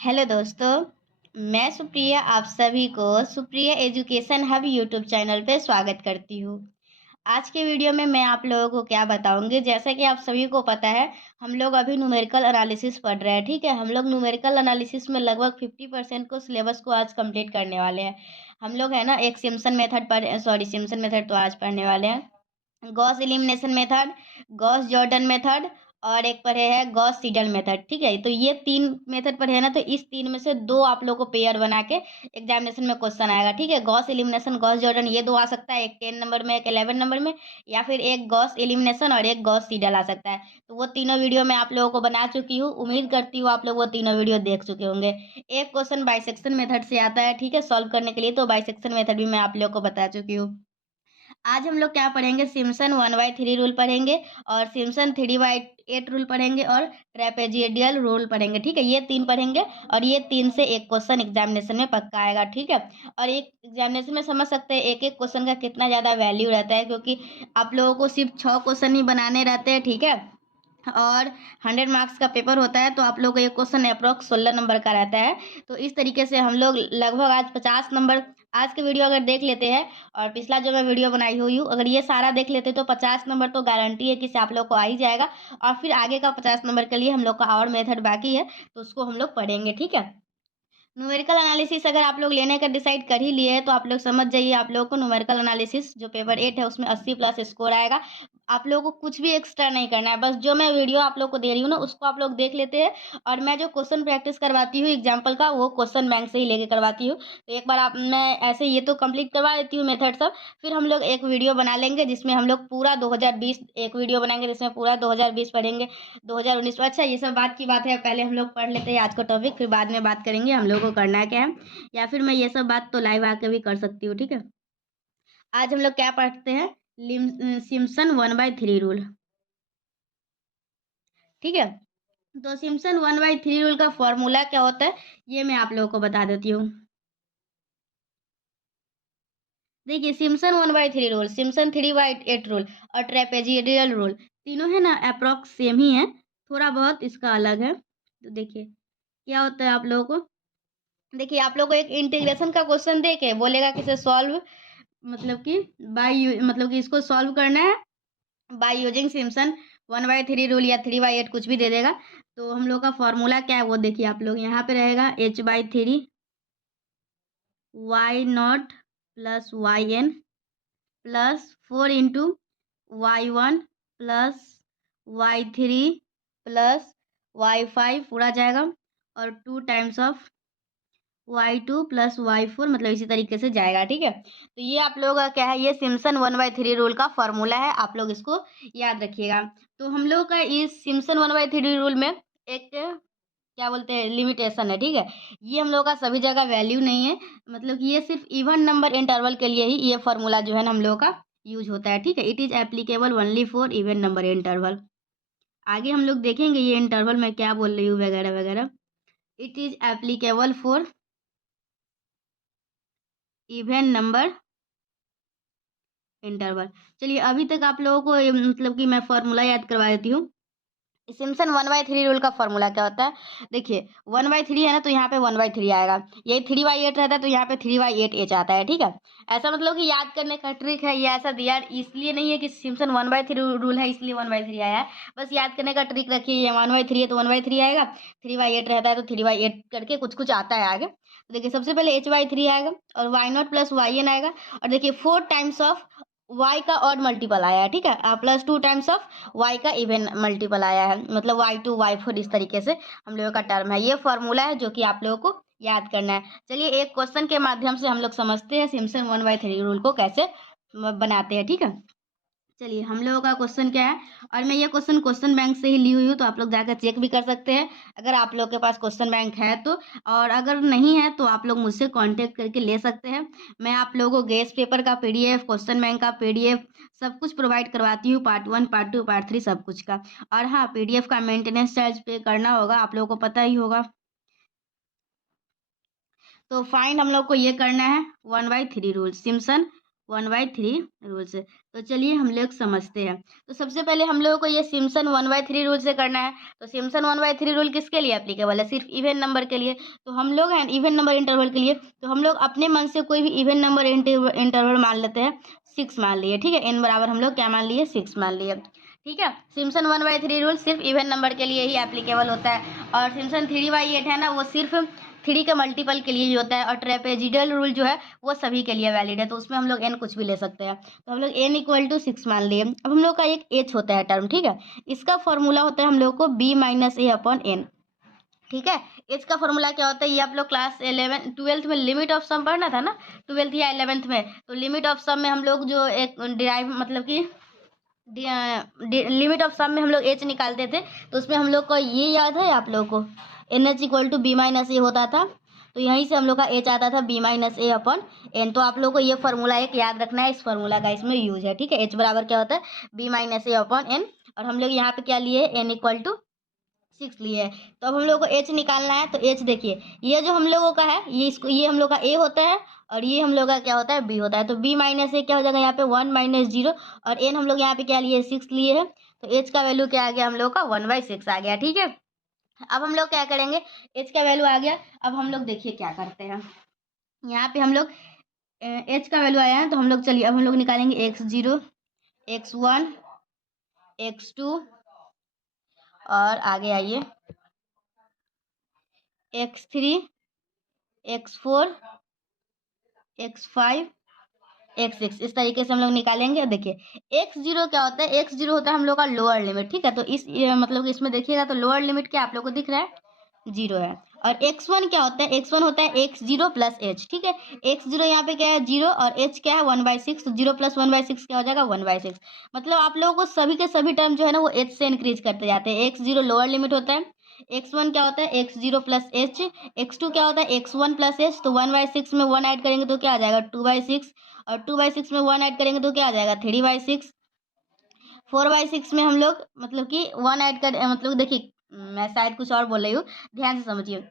Hello दोस्तों, मैं सुप्रिया आप सभी को Supriya education hub YouTube channel पे स्वागत करती हूँ। आज के वीडियो में मैं आप लोगों को क्या बताऊंगी, जैसा कि आप सभी को पता है हम लोग अभी न्यूमेरिकल एनालिसिस पढ़ रहे हैं। ठीक है, हम लोग न्यूमेरिकल एनालिसिस में लगभग 50% को सिलेबस को आज कंप्लीट करने वाले हैं। हम लोग है ना एक सिम्पसन मेथड सिम्पसन मेथड तो आज पढ़ने वाले हैं, Gauss elimination method, Gauss Jordan method और एक पढ़े है गॉस सीडल मेथड। ठीक है, तो ये तीन मेथड पढ़े है ना, तो इस तीन में से दो आप लोग को पेयर बना के एग्जामिनेशन में क्वेश्चन आएगा। ठीक है, गॉस एलिमिनेशन गॉस जॉर्डन ये दो आ सकता है, एक 10 नंबर में एक 11 नंबर में, या फिर एक गॉस एलिमिनेशन और एक गॉस सीडल आ सकता है। तो वो तीनों वीडियो मैं आप लोगों को बना चुकी हूँ, उम्मीद करती हूँ आप लोग वो तीनों वीडियो देख चुके होंगे। एक क्वेश्चन बाइसेक्शन मेथड से आता है, ठीक है, सॉल्व करने के लिए, तो बाइसेक्शन मेथड भी मैं आप लोग को बता चुकी हूँ। आज हम लोग क्या पढ़ेंगे, सिम्पसन 1/3 रूल पढ़ेंगे और सिम्पसन 3/8 रूल पढ़ेंगे और ट्रेपेजियडियल रूल पढ़ेंगे। ठीक है, ये तीन पढ़ेंगे और ये तीन से एक क्वेश्चन एग्जामिनेशन में पक्का आएगा। ठीक है, और एक एग्जामिनेशन में समझ सकते हैं एक एक क्वेश्चन का कितना ज़्यादा वैल्यू रहता है, क्योंकि आप लोगों को सिर्फ 6 क्वेश्चन ही बनाने रहते हैं। ठीक है, और 100 मार्क्स का पेपर होता है, तो आप लोग को एक क्वेश्चन अप्रॉक्स 16 नंबर का रहता है। तो इस तरीके से हम लोग लगभग आज 50 नंबर आज के वीडियो अगर देख लेते हैं और पिछला जो मैं वीडियो बनाई हुई हूँ अगर ये सारा देख लेते तो 50 नंबर तो गारंटी है कि आप लोग को आ ही जाएगा। और फिर आगे का 50 नंबर के लिए हम लोग का और मेथड बाकी है, तो उसको हम लोग पढ़ेंगे। ठीक है, न्यूमेरिकल एनालिसिस अगर आप लोग लेने का डिसाइड कर ही लिए हैं तो आप लोग समझ जाइए, आप लोगों को न्यूमेरिकल एनालिसिस जो पेपर 8 है उसमें 80+ स्कोर आएगा। आप लोगों को कुछ भी एक्स्ट्रा नहीं करना है, बस जो मैं वीडियो आप लोग को दे रही हूँ ना उसको आप लोग देख लेते हैं, और मैं जो क्वेश्चन प्रैक्टिस करवाती हूँ एग्जाम्पल का वो क्वेश्चन बैंक से ही लेके करवाती हूँ। तो एक बार आप मैं ऐसे ये तो कंप्लीट करवा देती हूँ मेथड सब, फिर हम लोग एक वीडियो बना लेंगे जिसमें हम लोग पूरा 2020 एक वीडियो बनाएंगे जिसमें पूरा 2020 पढ़ेंगे, 2019। अच्छा, ये सब बात की बात है, पहले हम लोग पढ़ लेते हैं आज का टॉपिक, फिर बाद में बात करेंगे हम लोग को करना क्या है, या फिर मैं ये सब बात तो लाइव आके भी कर सकती हूँ। ठीक है, आज हम लोग क्या पढ़ते हैं, सिम्पसन 1/3 रूल। ठीक है, तो सिम्पसन 1/3 रूल का फॉर्मूला क्या होता है ये मैं आप लोगों को बता देती हूँ। देखिए, सिम्पसन 1/3 रूल, सिम्पसन 3/8 रूल और ट्रेपेजियडियल रूल तीनों है ना अप्रॉक्स सेम ही है, थोड़ा बहुत इसका अलग है। तो देखिए क्या होता है आप लोगों को, देखिए आप लोग को एक इंटीग्रेशन का क्वेश्चन दे के बोलेगा कि इसे सॉल्व, मतलब कि मतलब कि इसको सॉल्व करना है बाय यूजिंग सिम्पसन 1/3 रूल या 3/8 कुछ भी दे देगा। तो हम लोग का फॉर्मूला क्या है वो देखिए, आप लोग यहाँ पे रहेगा h/3 y0 plus yn plus 4 into y1 plus y3 plus y5 पूरा जाएगा, और 2 times of y2 plus y4, मतलब इसी तरीके से जाएगा। ठीक है, तो ये आप लोगों का क्या है, ये सिम्पसन 1/3 रूल का फॉर्मूला है, आप लोग इसको याद रखिएगा। तो हम लोग का इस सिम्पसन 1/3 रूल में एक क्या बोलते हैं लिमिटेशन है। ठीक है, ये हम लोग का सभी जगह वैल्यू नहीं है, मतलब कि ये सिर्फ इवन नंबर इंटरवल के लिए ही ये फॉर्मूला जो है ना हम लोग का यूज होता है। ठीक है, it is applicable only for even number interval. आगे हम लोग देखेंगे ये इंटरवल में क्या बोल रही हूँ वगैरह वगैरह। It is applicable for even number interval. चलिए अभी तक आप लोगों को मतलब कि मैं फॉर्मूला याद करवा देती हूँ। सिम्पसन 1/3 रूल का फॉर्मूला क्या होता है, देखिए 1/3 है ना, तो यहाँ पे 1/3 आएगा, यही 3/8 रहता है तो यहाँ पे 3/8 एच आता है। ठीक है, ऐसा मतलब कि याद करने का ट्रिक है, ये ऐसा दिया इसलिए नहीं है कि सिम्पसन 1/3 रूल है इसलिए 1/3 आया है, बस याद करने का ट्रिक रखिए, ये 1/3 है तो 1/3 आएगा, 3/8 रहता है तो 3/8 करके कुछ कुछ आता है आगे। तो देखिए सबसे पहले h/3 आएगा और y0 प्लस yn आएगा, और देखिए 4 टाइम्स ऑफ y का ऑड मल्टीपल आया है। ठीक है, प्लस 2 टाइम्स ऑफ y का इवन मल्टीपल आया है, मतलब y2 y4 इस तरीके से हम लोगों का टर्म है। ये फॉर्मूला है जो कि आप लोगों को याद करना है। चलिए एक क्वेश्चन के माध्यम से हम लोग समझते हैं सिम्पसन 1/3 रूल को कैसे बनाते हैं। ठीक है, चलिए हम लोगों का क्वेश्चन क्या है, और मैं ये क्वेश्चन बैंक से ही ली हुई हूँ, तो आप लोग जाकर चेक भी कर सकते हैं अगर आप लोग के पास क्वेश्चन बैंक है तो, और अगर नहीं है तो आप लोग मुझसे कांटेक्ट करके ले सकते हैं। मैं आप लोगों को गेस्ट पेपर का पीडीएफ, क्वेश्चन बैंक का पीडीएफ सब कुछ प्रोवाइड करवाती हूँ, पार्ट 1 पार्ट 2 पार्ट 3 सब कुछ का। और हाँ, पीडीएफ का मेंटेनेंस चार्ज पे करना होगा, आप लोगों को पता ही होगा। तो फाइंड हम लोग को ये करना है 1/3 रूल, सिम्पसन 1/3 रूल से। तो चलिए हम लोग समझते हैं। तो सबसे पहले हम लोगों को ये सिम्पसन 1/3 रूल से करना है। तो सिम्पसन 1/3 रूल किसके लिए एप्लीकेबल है? सिर्फ इवन नंबर के लिए। तो हम लोग हैं इवन नंबर इंटरवल के लिए, तो हम लोग अपने मन से कोई भी इवन नंबर इंटरवल मान लेते हैं। 6 मान लिए, ठीक है। n बराबर हम लोग क्या मान लिए? 6 मान लिए, ठीक है। सिम्पसन 1/3 रूल सिर्फ इवन नंबर के लिए ही एप्लीकेबल होता है, और सिम्पसन 3/8 है ना, वो सिर्फ 3 के मल्टीपल के लिए ही होता है, और ट्रेपेजिडल रूल जो है वो सभी के लिए वैलिड है। तो उसमें हम लोग n कुछ भी ले सकते हैं। तो हम लोग n इक्वल टू 6 मान लिए। अब हम लोग का एक h होता है टर्म, ठीक है। इसका फॉर्मूला होता है हम लोग को b माइनस ए अपॉन n, ठीक है। एच का फॉर्मूला क्या होता है? ये आप लोग क्लास 12th में लिमिट ऑफ सम पढ़ना था ना, 12th या 11th में। तो लिमिट ऑफ सम में हम लोग जो एक डिराइव मतलब कि लिमिट ऑफ सम में हम लोग एच निकालते थे, तो उसमें हम लोग को ये याद है आप लोग को, N H equal to B minus A होता था। तो यहीं से हम लोग का एच आता था बी माइनस ए अपॉन एन। तो आप लोग को ये फार्मूला एक याद रखना है, इस फार्मूला का इसमें यूज है, ठीक है। एच बराबर क्या होता है? बी माइनस ए अपॉन एन। और हम लोग यहाँ पे क्या लिए? एन इक्वल टू 6 लिए है। तो अब हम लोग को एच निकालना है। तो एच देखिए, ये जो हम लोगों का है, ये हम लोग का ए होता है, और ये हम लोग का क्या होता है? बी होता है। तो बी माइनस ए क्या हो जाएगा यहाँ पे? 1 माइनस 0, और एन हम लोग यहाँ पे क्या लिए? 6 लिए है। तो एच का वैल्यू क्या आ गया हम लोग का? 1/6 आ गया, ठीक है। अब हम लोग क्या करेंगे? एच का वैल्यू आ गया। अब हम लोग देखिए क्या करते हैं, यहाँ पे हम लोग एच का वैल्यू आया है, तो हम लोग चलिए अब हम लोग निकालेंगे x0, x1, x2, और आगे आइए x3, x4, x5, x6, इस तरीके से हम लोग निकालेंगे। देखिए x0 क्या होता है? x0 होता है हम लोग का लोअर लिमिट, ठीक है। तो इस मतलब कि इसमें देखिएगा तो लोअर लिमिट क्या आप लोग को दिख रहा है? 0 है। और x1 क्या होता है? x1 होता है x0 प्लस h, ठीक है। x0 यहाँ पे क्या है? 0, और h क्या है? 1/6। तो 0 प्लस 1/6 क्या हो जाएगा? 1/6। मतलब आप लोगों को सभी के सभी टर्म जो है ना वो h से इंक्रीज करते जाते हैं। x0 लोअर लिमिट होता है, x1 क्या होता है? x0 प्लस h, x2 क्या होता है? x1 plus h। तो 1/6 में 1 ऐड करेंगे तो क्या आ जाएगा? 2/6, और 2/6 में 1 ऐड करेंगे तो क्या आ जाएगा? 3/6। 4/6 में हम लोग मतलब कि 1 ऐड कर मतलब देखिए मैं शायद कुछ और बोल रही हूँ, ध्यान से समझिए।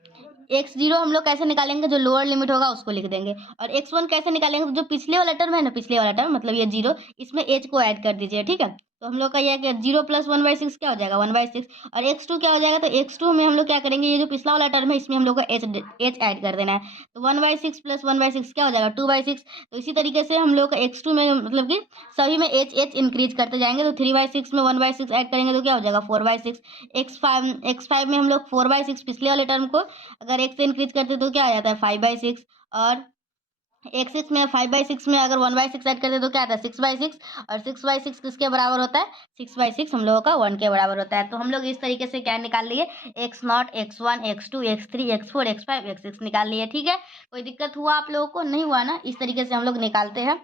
x0 हम लोग कैसे निकालेंगे? जो लोअर लिमिट होगा उसको लिख देंगे। और x1 कैसे निकालेंगे? जो पिछले वाला टर्म है ना, पिछले वाला टर्म मतलब ये 0, इसमें h को ऐड कर दीजिए, ठीक है। तो हम लोग का यह क्या? 0 प्लस 1/6 क्या हो जाएगा? 1/6। और x2 क्या हो जाएगा? तो x2 में हम लोग क्या करेंगे? ये जो पिछला वाला टर्म है इसमें हम लोग को h ऐड कर देना है। तो 1/6 प्लस 1/6 क्या हो जाएगा? 2/6। तो इसी तरीके से हम लोग का x2 में मतलब कि सभी में h इंक्रीज करते जाएंगे। तो 3/6 में 1/6 ऐड करेंगे तो क्या हो जाएगा? 4/6। x5 में हम लोग 4/6 पिछले वाले टर्म को अगर x से इंक्रीज करते तो क्या आ जाता है? 5/6। और x6 में 5/6 में अगर 1/6 ऐड करते तो क्या आता है? 6/6। और 6/6 किसके बराबर होता है? 6/6 हम लोगों का 1 के बराबर होता है। तो हम लोग इस तरीके से क्या निकाल लिए? x0, x1, x2, x3, x4, x5, x6 निकाल लिए, ठीक है। कोई दिक्कत हुआ आप लोगों को? नहीं हुआ ना? इस तरीके से हम लोग निकालते हैं।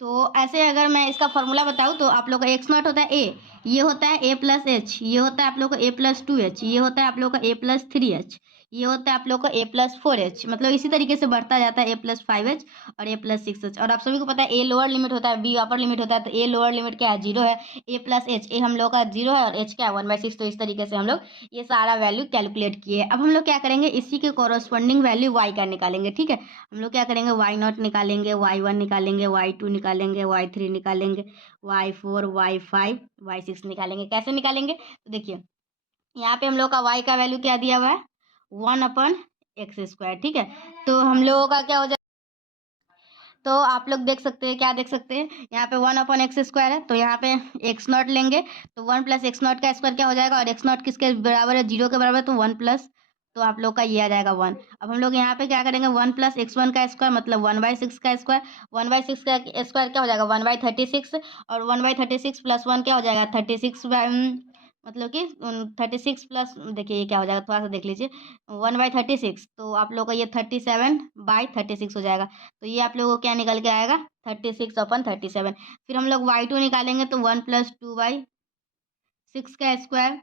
तो ऐसे अगर मैं इसका फॉर्मूला बताऊँ तो आप लोग का x0 होता है a, ये होता है a प्लस एच, ये होता है आप लोग का a प्लस 2h, ये होता है आप लोग का a प्लस 3h, ये होता है आप लोग का a प्लस 4h। मतलब इसी तरीके से बढ़ता जाता है a प्लस 5h और a प्लस 6h। और आप सभी को पता है a लोअर लिमिट होता है, b अपर लिमिट होता है। तो a लोअर लिमिट क्या है? 0 है। a प्लस h, a हम लोग का 0 है, और h क्या है? 1/6। तो इस तरीके से हम लोग ये सारा वैल्यू कैलकुलेट किए। अब हम लोग क्या करेंगे? इसी के कॉरस्पॉन्डिंग वैल्यू y का निकालेंगे, ठीक है। हम लोग क्या करेंगे? y0 निकालेंगे, y1 निकालेंगे, y2 निकालेंगे, y3 निकालेंगे, y4, y5, y6 निकालेंगे। कैसे निकालेंगे? तो देखिए यहाँ पे हम लोग का y का वैल्यू क्या दिया हुआ है? 1/x², ठीक है। तो हम लोगों का क्या हो जाए? तो आप लोग देख सकते हैं, क्या देख सकते हैं? यहाँ पे 1/x² है, तो यहाँ पे x0 लेंगे, तो 1 प्लस x0 का स्क्वायर क्या हो जाएगा? और x0 किसके बराबर है? 0 के बराबर है, तो 1 प्लस, तो आप लोग का ये आ जाएगा 1। अब हम लोग यहाँ पे क्या करेंगे? 1 प्लस x1 का स्क्वायर मतलब 1/6 का स्क्वायर। 1/6 का स्क्वायर क्या हो जाएगा? 1/36। और 1/36 प्लस 1 क्या हो जाएगा? 36 मतलब कि 36 प्लस, देखिए ये क्या हो जाएगा? थोड़ा सा देख लीजिए। 1/36, तो आप लोग का ये 37/36 हो जाएगा। तो ये आप लोगों को क्या निकल के आएगा? 36/37। फिर हम लोग y2 निकालेंगे, तो 1 प्लस 2/6 का स्क्वायर।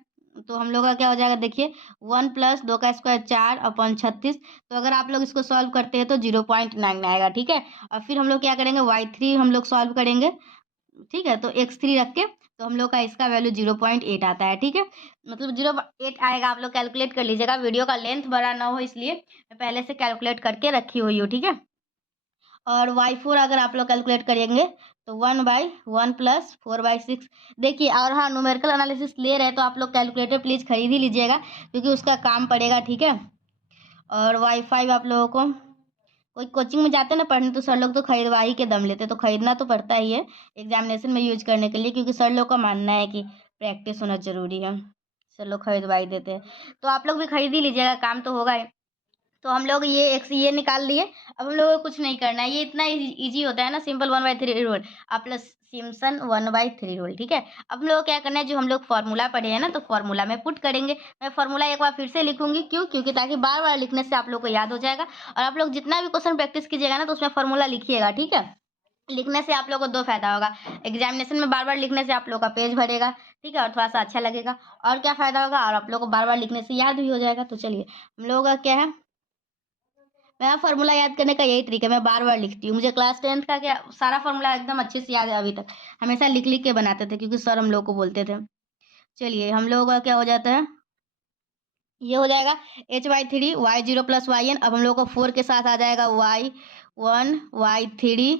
तो हम लोग का क्या हो जाएगा? देखिए 1 प्लस 2 का स्क्वायर 4/36। तो अगर आप लोग इसको सॉल्व करते हैं तो 0.9 आएगा, ठीक है। और फिर हम लोग क्या करेंगे? y3 हम लोग सॉल्व करेंगे, ठीक है। तो x3 रख के, तो हम लोग का इसका वैल्यू 0.8 आता है, ठीक है। मतलब 0.8 आएगा। आप लोग कैलकुलेट कर लीजिएगा, वीडियो का लेंथ बड़ा ना हो इसलिए मैं पहले से कैलकुलेट करके रखी हुई हूँ, ठीक है। और y4 अगर आप लोग कैलकुलेट करेंगे तो 1/1 प्लस 4/6। देखिए, और हाँ, न्यूमेरिकल एनालिसिस ले रहे हैं तो आप लोग कैलकुलेटर प्लीज़ खरीद ही लीजिएगा, क्योंकि उसका काम पड़ेगा, ठीक है। और y5 आप लोगों को कोई कोचिंग में जाते हैं ना पढ़ने, तो सर लोग तो खरीदवा ही के दम लेते, तो खरीदना तो पड़ता ही है एग्जामिनेशन में यूज करने के लिए, क्योंकि सर लोग का मानना है कि प्रैक्टिस होना जरूरी है। सर लोग खरीदवा ही देते हैं, तो आप लोग भी खरीद ही लीजिएगा, काम तो होगा ही। तो हम लोग ये निकाल लिए। अब हम लोगों को कुछ नहीं करना है, ये इतना इजी होता है ना, सिंपल 1/3 रूल आप प्लस सिम्पसन 1/3 रूल, ठीक है। अब हम लोग को क्या करना है, जो हम लोग फॉर्मूला पढ़े हैं ना, तो फॉर्मूला में पुट करेंगे। मैं फॉर्मूला एक बार फिर से लिखूंगी, क्यों? क्योंकि ताकि बार बार लिखने से आप लोग को याद हो जाएगा, और आप लोग जितना भी क्वेश्चन प्रैक्टिस कीजिएगा ना, तो उसमें फॉर्मूला लिखिएगा, ठीक है। लिखने से आप लोग को दो फायदा होगा, एग्जामिनेशन में बार बार लिखने से आप लोग का पेज भरेगा, ठीक है, और थोड़ा सा अच्छा लगेगा। और क्या फायदा होगा, और आप लोग को बार बार लिखने से याद भी हो जाएगा। तो चलिए, हम लोगों का क्या है, मेरा फॉर्मूला याद करने का यही ट्रिक है, मैं बार बार लिखती हूँ। मुझे क्लास 10th का क्या सारा फॉर्मूला एकदम अच्छे से याद है अभी तक, हमेशा लिख लिख के बनाते थे, क्योंकि सर हम लोग को बोलते थे। चलिए, हम लोगों का क्या हो जाता है, ये हो जाएगा h/3 y0 प्लस yn। अब हम लोग को 4 के साथ आ जाएगा y1 y3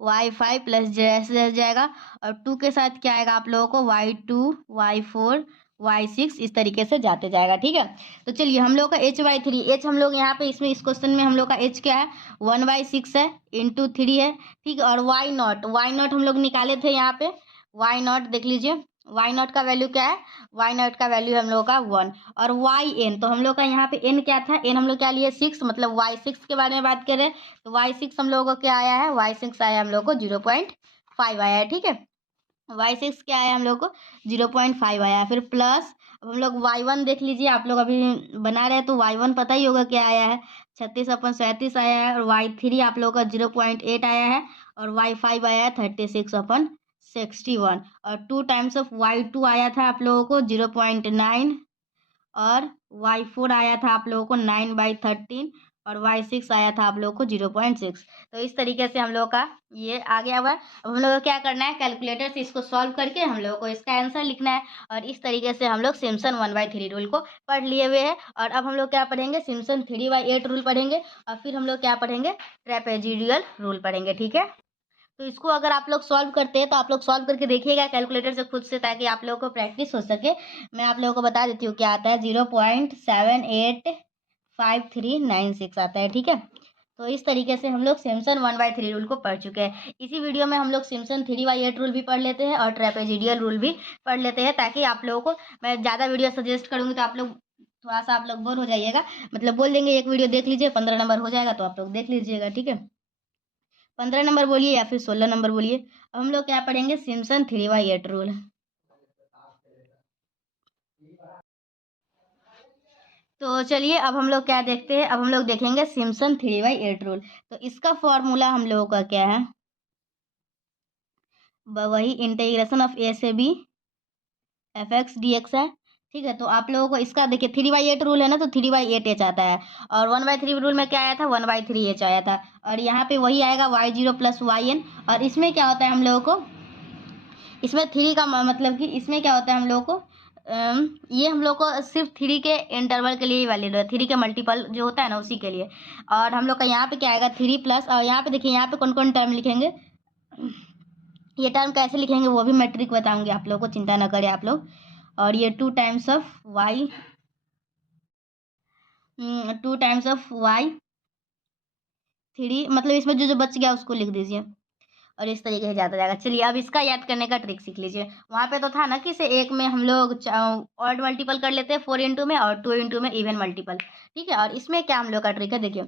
y5 प्लस जैसे जाएगा, और 2 के साथ क्या आएगा आप लोगों को y2 y4 y6, इस तरीके से जाते जाएगा, ठीक है। तो चलिए, हम लोग का h/3, h हम लोग यहाँ पे इसमें इस क्वेश्चन में हम लोग का h क्या है, 1/6 है, इंटू 3 है, ठीक है। और y0 हम लोग निकाले थे यहाँ पे, y0 देख लीजिए, y0 का वैल्यू क्या है, y0 का वैल्यू है हम लोग का 1। और yn, तो हम लोग का यहाँ पे n क्या था, n हम लोग क्या लिए 6, मतलब y6 के बारे में बात कर रहे हैं, तो y6 हम लोगों को क्या आया है, y6 आया हम लोग को 0.5 आया है, ठीक है। y6 क्या आया हम लोग को 0.5 आया है। फिर प्लस, अब हम लोग y1 देख लीजिए, आप लोग अभी बना रहे हैं तो y1 पता ही होगा क्या आया है, 36/37 आया है। और y3 आप लोग का 0.8 आया है, और y5 आया है 36/61। और 2 टाइम्स ऑफ y2 आया था आप लोगों को 0.9, और y4 आया था आप लोगों को 9/13, और y6 आया था आप लोगों को 0.6। तो इस तरीके से हम लोग का ये आ गया हुआ है। अब हम लोग को क्या करना है, कैलकुलेटर से इसको सॉल्व करके हम लोग को इसका आंसर लिखना है। और इस तरीके से हम लोग सिम्पसन 1/3 रूल को पढ़ लिए हुए हैं। और अब हम लोग क्या पढ़ेंगे, सिम्पसन 3/8 रूल पढ़ेंगे, और फिर हम लोग क्या पढ़ेंगे, ट्रेपेजोइडल रूल पढ़ेंगे, ठीक है। तो इसको अगर आप लोग सॉल्व करते हैं, तो आप लोग सॉल्व करके देखिएगा कैलकुलेटर से खुद से, ताकि आप लोगों को प्रैक्टिस हो सके। मैं आप लोगों को बता देती हूँ क्या आता है, 0.785396 आता है, ठीक है। तो इस तरीके से हम लोग सिम्पसन 1/3 रूल को पढ़ चुके हैं। इसी वीडियो में हम लोग सिम्पसन 3/8 रूल भी पढ़ लेते हैं, और ट्रेपेजोइडल रूल भी पढ़ लेते हैं, ताकि आप लोगों को मैं ज़्यादा वीडियो सजेस्ट करूँगी तो आप लोग थोड़ा सा आप लोग बोर हो जाइएगा, मतलब बोल देंगे एक वीडियो देख लीजिए, 15 नंबर हो जाएगा, तो आप लोग देख लीजिएगा, ठीक है। 15 नंबर बोलिए या फिर 16 नंबर बोलिए। अब हम लोग क्या पढ़ेंगे, सिम्पसन 3/8 रूल। तो चलिए, अब हम लोग क्या देखते हैं, अब हम लोग देखेंगे सिम्पसन 3/8 रूल। तो इसका फॉर्मूला हम लोगों का क्या है, वही इंटीग्रेशन ऑफ ए से बी fx dx है, ठीक है। तो आप लोगों को इसका देखिए, 3/8 रूल है ना, तो 3/8h आता है। और 1/3 रूल में क्या आया था, 1/3h आया था। और यहाँ पे वही आएगा y0 प्लस yn। और इसमें क्या होता है हम लोगों को, इसमें 3 का मतलब कि इसमें क्या होता है हम लोग को, ये हम लोग को सिर्फ 3 के इंटरवल के लिए ही वैलिड है, 3 के मल्टीपल जो होता है ना, उसी के लिए। और हम लोग का यहाँ पे क्या आएगा, 3 प्लस, और यहाँ पे देखिए, यहाँ पे कौन कौन टर्म लिखेंगे, ये टर्म कैसे लिखेंगे वो भी मैं ट्रिक बताऊंगी, आप लोग को चिंता ना करें आप लोग। और ये 2 times of y, 2 times of y3, मतलब इसमें जो जो बच गया उसको लिख दीजिए, और इस तरीके से जाता जाएगा। चलिए, अब इसका याद करने का ट्रिक सीख लीजिए। वहाँ पे तो था ना कि से एक में हम लोग ऑड मल्टीपल कर लेते हैं 4 इंटू में, और 2 इंटू में इवन मल्टीपल, ठीक है। और इसमें क्या हम लोग का ट्रिक है, देखिए,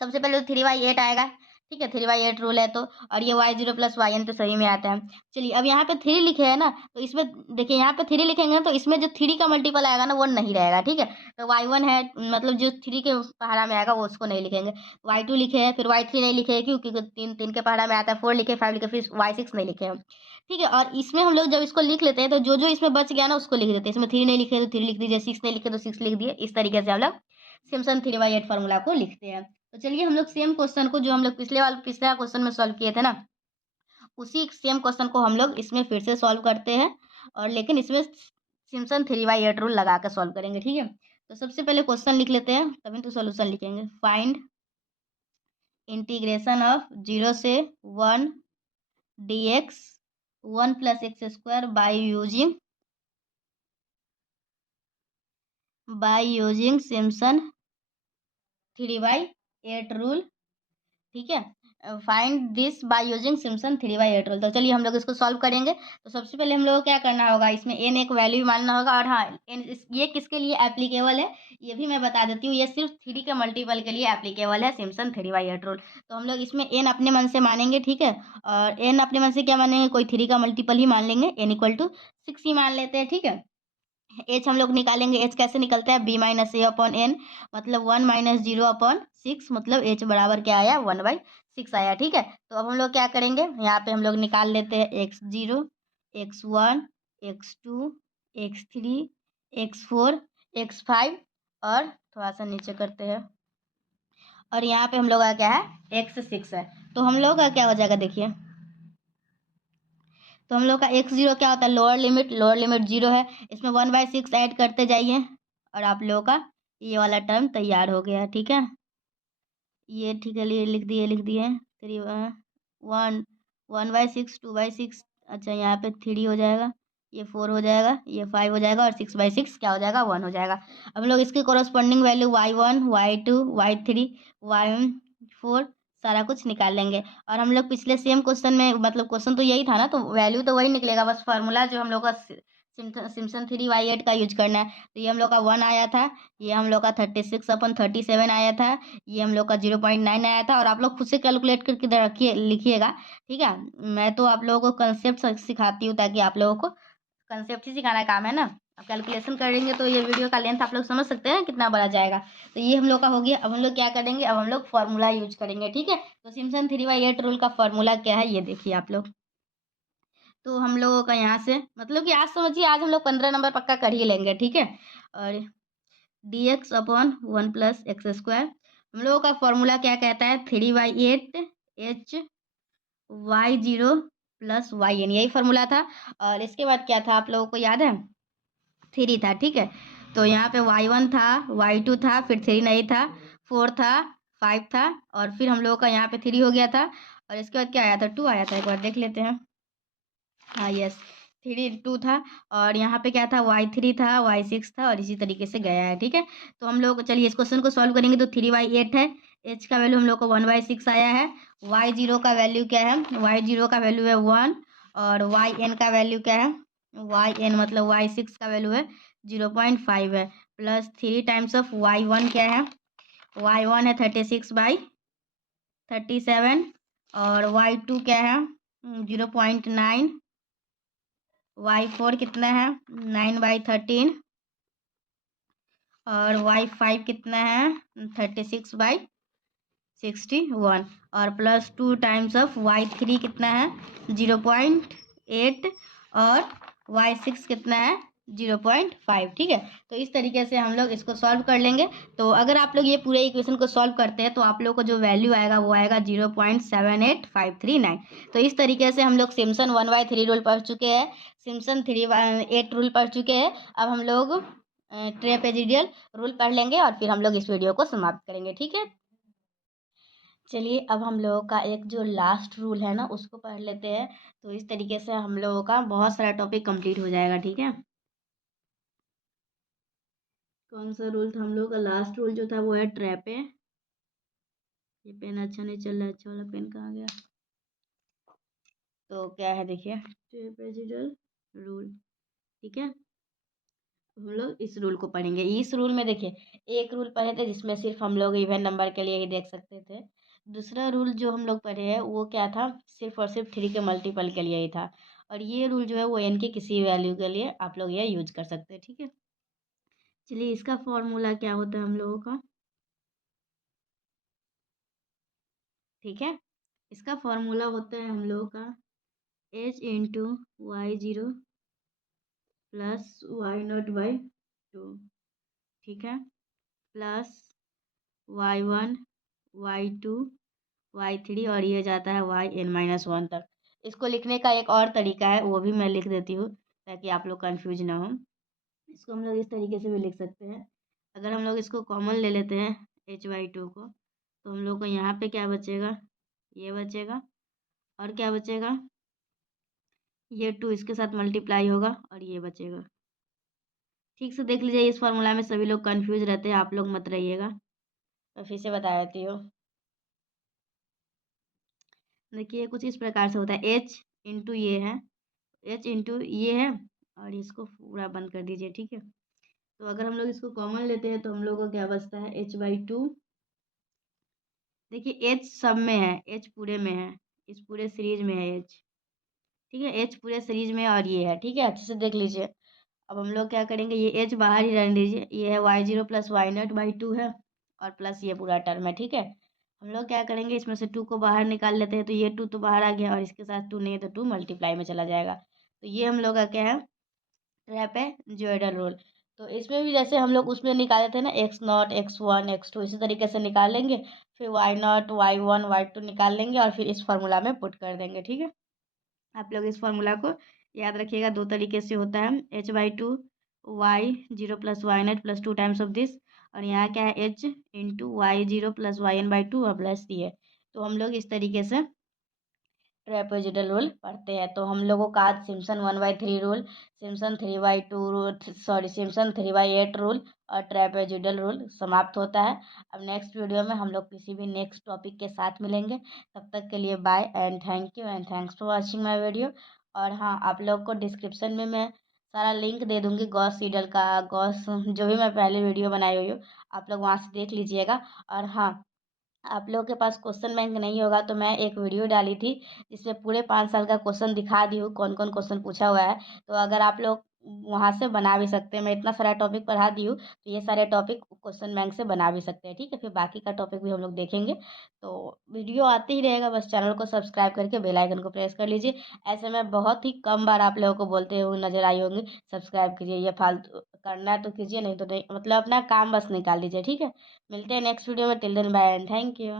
सबसे पहले तो 3/8 आएगा, ठीक है, 3/8 रूल है तो। और ये y0 प्लस yn तो सही में आता है। चलिए, अब यहाँ पे 3 लिखे हैं ना, तो इसमें देखिए, यहाँ पे 3 लिखेंगे ना, तो इसमें जो 3 का मल्टीपल आएगा ना, वो नहीं रहेगा, ठीक है। तो y1 है, मतलब जो 3 के पहाड़ा में आएगा वो उसको नहीं लिखेंगे। y2 लिखे हैं, फिर y3 नहीं लिखे हैं, क्यों? क्योंकि 3 के पहाड़ा में आता है। 4 लिखे, 5 लिखे, फिर y6 नहीं लिखे हैं, ठीक है। और इसमें हम लोग जब इसको लिख लेते हैं, तो जो जो इसमें बच गया ना उसको लिख देते हैं। इसमें 3 नहीं लिखे तो 3 लिख दीजिए, 6 नहीं लिखे तो 6 लिख दिए। इस तरीके से हम लोग सिम्पसन 3/8 फार्मूला को लिखते हैं। तो चलिए, हम लोग सेम क्वेश्चन को जो हम लोग पिछले क्वेश्चन में सॉल्व किए थे ना, उसी सेम क्वेश्चन को हम लोग इसमें फिर से सॉल्व करते हैं, और लेकिन इसमें सिम्पसन 3/8 रूल लगा कर सॉल्व करेंगे, ठीक है। तो सबसे पहले क्वेश्चन लिख लेते हैं, तभी तो सॉल्यूशन लिखेंगे। फाइंड इंटीग्रेशन ऑफ 0 से 1 dx 1 plus x square by using Simpson 3/8 rule. ठीक है, find this by using Simpson 3/8 rule. तो चलिए हम लोग इसको सॉल्व करेंगे। तो सबसे पहले हम लोग को क्या करना होगा, इसमें एन एक वैल्यू मानना होगा। और हाँ, ये किसके लिए एप्लीकेबल है ये भी मैं बता देती हूँ। ये सिर्फ 3 के मल्टीपल के लिए एप्लीकेबल है, सिम्पसन 3/8 रूल। तो हम लोग इसमें एन अपने मन से मानेंगे, ठीक है। और एन अपने मन से क्या मानेंगे, कोई 3 का मल्टीपल ही मान लेंगे, एन इक्वल टू 6 ही मान लेते हैं, ठीक है। एच हम लोग निकालेंगे, एच कैसे निकलता है, बी माइनस ए अपॉन एन, मतलब 1 माइनस 0 अपॉन 6, मतलब एच बराबर क्या आया, 1/6 आया, ठीक है। तो अब हम लोग क्या करेंगे, यहाँ पे हम लोग निकाल लेते हैं x0, x1, x2, x3, x4, x5, और थोड़ा सा नीचे करते हैं, और यहाँ पे हम लोग का क्या है, x6 है। तो हम लोग का क्या हो जाएगा, देखिए। तो हम लोग का x0 क्या होता है, लोअर लिमिट 0 है, इसमें 1/6 ऐड करते जाइए, और आप लोगों का ये वाला टर्म तैयार हो गया, ठीक है। ये ठीक है, लिए लिख दिए 1/6, 2/6, अच्छा यहाँ पे 3 हो जाएगा, ये 4 हो जाएगा, ये 5 हो जाएगा, और 6/6 क्या हो जाएगा, 1 हो जाएगा। अब हम लोग इसकी corresponding value y1, y2, y3, y4 सारा कुछ निकाल लेंगे। और हम लोग पिछले सेम क्वेश्चन में, मतलब क्वेश्चन तो यही था ना, तो वैल्यू तो वही निकलेगा, बस फार्मूला जो हम लोग का सिम्पसन 3/8 का यूज करना है। तो ये हम लोग का 1 आया था, ये हम लोग का 36/37 आया था, ये हम लोग का 0.9 आया था। और आप लोग खुद से कैलकुलेट करके रखिए, लिखिएगा, ठीक है। मैं तो आप लोगों को कंसेप्ट सिखाती हूँ, ताकि आप लोगों को कंसेप्ट ही सिखाना काम है ना। अब कैलकुलेशन करेंगे तो ये वीडियो का लेंथ आप लोग समझ सकते हैं कितना बड़ा जाएगा। तो ये हम लोग का हो गया। अब हम लोग क्या करेंगे, अब हम लोग फॉर्मूला यूज करेंगे, ठीक है। तो सिम्पसन 3/8 रूल का फॉर्मूला क्या है, ये देखिए आप लोग। तो हम लोगों का यहाँ से, मतलब कि आज समझिए, आज हम लोग 15 नंबर पक्का कर ही लेंगे, ठीक है। और dx upon 1 plus x square, हम लोगों का फॉर्मूला क्या कहता है, 3/8 h y0 प्लस yn, यही फॉर्मूला था। और इसके बाद क्या था, आप लोगों को याद है, 3 था, ठीक है। तो यहाँ पे y1 था, y2 था, फिर 3 नहीं था, 4 था, 5 था, और फिर हम लोगों का यहाँ पे 3 हो गया था। और इसके बाद क्या आया था, 2 आया था, एक बार देख लेते हैं। हाँ, यस, 2 था। और यहाँ पे क्या था, y3 था, y6 था, और इसी तरीके से गया है, ठीक है। तो हम लोग चलिए इस क्वेश्चन को सॉल्व करेंगे। तो 3/8 है, h का वैल्यू हम लोग को 1/6 आया है, y0 का वैल्यू क्या है, y0 का वैल्यू है 1, और yn का वैल्यू क्या है, yn मतलब y6 का वैल्यू है 0.5 है, प्लस 3 टाइम्स ऑफ y1 क्या है, y1 है 36/37, और y2 क्या है 0.9, y4 कितना है 9/13, और y5 कितना है 36/61, और प्लस 2 टाइम्स ऑफ y3 कितना है 0.8, और y6 कितना है 0.5, ठीक है। तो इस तरीके से हम लोग इसको सॉल्व कर लेंगे। तो अगर आप लोग ये पूरे इक्वेशन को सॉल्व करते हैं, तो आप लोग को जो वैल्यू आएगा वो आएगा 0.78539। तो इस तरीके से हम लोग सिम्पसन 1/3 रूल पढ़ चुके हैं, सिम्पसन 3/8 रूल पढ़ चुके हैं। अब हम लोग ट्रेपेजिडियल रूल पढ़ लेंगे, और फिर हम लोग इस वीडियो को समाप्त करेंगे, ठीक है। चलिए अब हम लोगों का एक जो लास्ट रूल है ना, उसको पढ़ लेते हैं। तो इस तरीके से हम लोगों का बहुत सारा टॉपिक कंप्लीट हो जाएगा, ठीक है। कौन सा रूल था हम लोग का, लास्ट रूल जो था वो है ट्रैपे। ये पेन अच्छा नहीं चल रहा है, अच्छा वाला पेन कहाँ गया। तो क्या है, देखिए, ट्रेपेजिडल रूल, ठीक है। हम लोग इस रूल को पढ़ेंगे। इस रूल में देखिए, एक रूल पढ़े थे जिसमें सिर्फ हम लोग इवन नंबर के लिए ही देख सकते थे। दूसरा रूल जो हम लोग पढ़े हैं वो क्या था, सिर्फ और सिर्फ 3 के मल्टीपल के लिए ही था। और ये रूल जो है वो n के किसी वैल्यू के लिए आप लोग ये यूज कर सकते हैं, ठीक है। चलिए इसका फॉर्मूला क्या होता है हम लोगों का, ठीक है। इसका फॉर्मूला होता है हम लोगों का h × y0 प्लस y0/2, ठीक है, प्लस y1, y2, y3, और ये जाता है yn-1 तक। इसको लिखने का एक और तरीका है, वो भी मैं लिख देती हूँ ताकि आप लोग कंफ्यूज ना हो। इसको हम लोग इस तरीके से भी लिख सकते हैं। अगर हम लोग इसको कॉमन ले लेते हैं h/2 को, तो हम लोग को यहाँ पे क्या बचेगा, ये बचेगा, और क्या बचेगा, ये 2 इसके साथ मल्टीप्लाई होगा और ये बचेगा। ठीक से देख लीजिए, इस फॉर्मूला में सभी लोग कंफ्यूज रहते हैं, आप लोग मत रहिएगा। मैं फिर से बता देती हूँ। देखिए कुछ इस प्रकार से होता है, एच इंटू ये है, एच इंटू ये है, और इसको पूरा बंद कर दीजिए। ठीक है, तो अगर हम लोग इसको कॉमन लेते हैं तो हम लोग को क्या बचता है, h/2। देखिए एच सब में है, एच पूरे में है, इस पूरे सीरीज में है एच। ठीक है, एच पूरे सीरीज में और ये है। ठीक है, अच्छे से देख लीजिए। अब हम लोग क्या करेंगे, ये एच बाहर ही रहने दीजिए, ये है y0 प्लस y0/2 है, और प्लस ये पूरा टर्म है। ठीक है, हम लोग क्या करेंगे, इसमें से 2 को बाहर निकाल लेते हैं, तो ये 2 तो बाहर आ गया, और इसके साथ 2 नहीं है तो 2 मल्टीप्लाई में चला जाएगा। तो ये हम लोग का क्या है, ट्रेपेजॉइडल रूल। तो इसमें भी जैसे हम लोग उसमें निकाले थे ना, x0 x1 x2, इसी तरीके से निकाल लेंगे। फिर y0 y1 y2 निकाल लेंगे और फिर इस फार्मूला में पुट कर देंगे। ठीक है, आप लोग इस फार्मूला को याद रखिएगा, 2 तरीके से होता है, h/2 y0 plus y0 plus 2 times of this, और यहाँ क्या है, h into y0 plus yn/2 और प्लस ये। तो हम लोग इस तरीके से ट्रेपेजोइडल रूल पढ़ते हैं। तो हम लोगों का आज Simpson 1/3 rule, Simpson 3/2 rule, sorry Simpson 3/8 rule और ट्रेपेजोइडल रूल समाप्त होता है। अब नेक्स्ट वीडियो में हम लोग किसी भी नेक्स्ट टॉपिक के साथ मिलेंगे। तब तक के लिए bye and thank you and thanks for watching my video. और हाँ, आप लोग को डिस्क्रिप्शन में मैं सारा लिंक दे दूँगी, गॉस सीडल का, गॉस जो भी मैं पहले वीडियो बनाई हुई हूँ, आप लोग वहाँ से देख लीजिएगा। और हाँ, आप लोगों के पास क्वेश्चन बैंक नहीं होगा तो मैं एक वीडियो डाली थी जिसमें पूरे 5 साल का क्वेश्चन दिखा दी हूँ, कौन कौन क्वेश्चन पूछा हुआ है। तो अगर आप लोग वहाँ से बना भी सकते हैं, मैं इतना सारा टॉपिक पढ़ा दी हूँ, तो ये सारे टॉपिक क्वेश्चन बैंक से बना भी सकते हैं। ठीक है, फिर बाकी का टॉपिक भी हम लोग देखेंगे। तो वीडियो आते ही रहेगा, बस चैनल को सब्सक्राइब करके बेल आइकन को प्रेस कर लीजिए। ऐसे में बहुत ही कम बार आप लोगों को बोलते हुए नजर आई होंगी, सब्सक्राइब कीजिए, ये फालतू करना है तो कीजिए, नहीं तो नहीं, मतलब अपना काम बस निकाल दीजिए। ठीक है, मिलते हैं नेक्स्ट वीडियो में, till then bye and thank you.